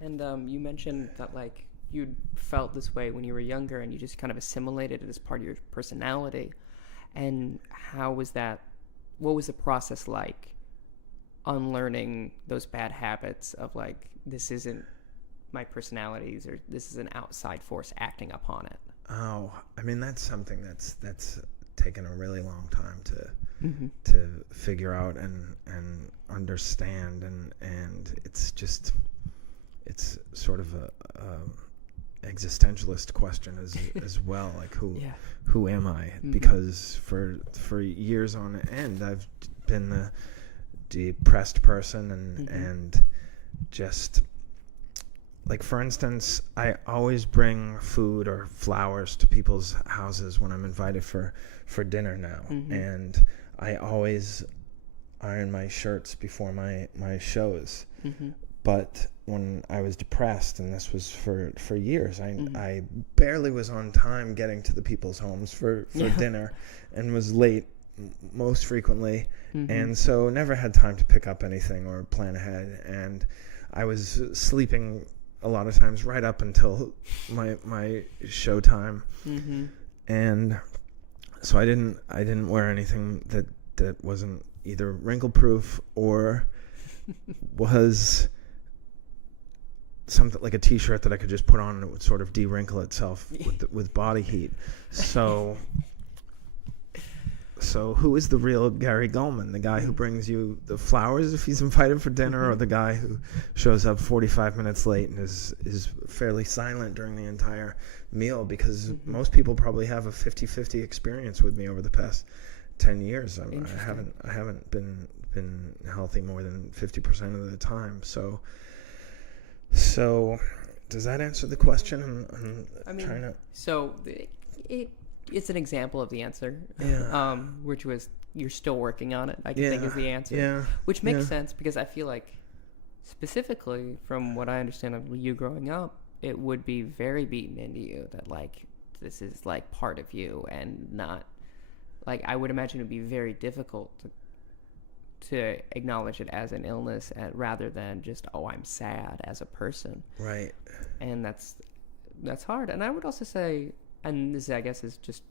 And you mentioned that like you felt this way when you were younger, and you just kind of assimilated it as part of your personality. And how was that? What was the process like unlearning those bad habits of like this isn't my personalities, or this is an outside force acting upon it? Oh, I mean, that's something that's taken a really long time Mm-hmm. to figure out and understand, and it's sort of a existentialist question as well, like Yeah. who am I? Mm-hmm. Because for years on end I've been the depressed person, Mm-hmm. and just like, for instance, I always bring food or flowers to people's houses when I'm invited for dinner now. Mm-hmm. And I always iron my shirts before my shows. Mm-hmm. But when I was depressed, and this was for years, Mm-hmm. I barely was on time getting to the people's homes for dinner, and was late most frequently. Mm-hmm. And so never had time to pick up anything or plan ahead. And I was sleeping a lot of times right up until my show time. Mm-hmm. And so I didn't wear anything that wasn't either wrinkle proof or was something like a t-shirt that I could just put on and it would sort of de-wrinkle itself with body heat. So who is the real Gary Gulman? The guy who brings you the flowers if he's invited for dinner, Mm-hmm. or the guy who shows up 45 minutes late and is fairly silent during the entire meal? Because Mm-hmm. most people probably have a 50-50 experience with me over the past 10 years. I haven't been healthy more than 50% of the time. So does that answer the question? I mean, trying to. so it's an example of the answer. Yeah. Which was you're still working on it, I can Yeah. think is the answer. Yeah. Which makes Yeah. sense, because I feel like, specifically from what I understand of you growing up, it would be very beaten into you that like this is like part of you, and not like, I would imagine it would be very difficult to acknowledge it as an illness, rather than just, oh, I'm sad as a person. Right. And that's hard. And I would also say, and this I guess is just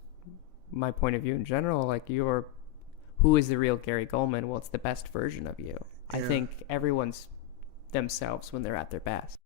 my point of view in general, like, who is the real Gary Gulman? Well, it's the best version of you. I Yeah. think everyone's themselves when they're at their best.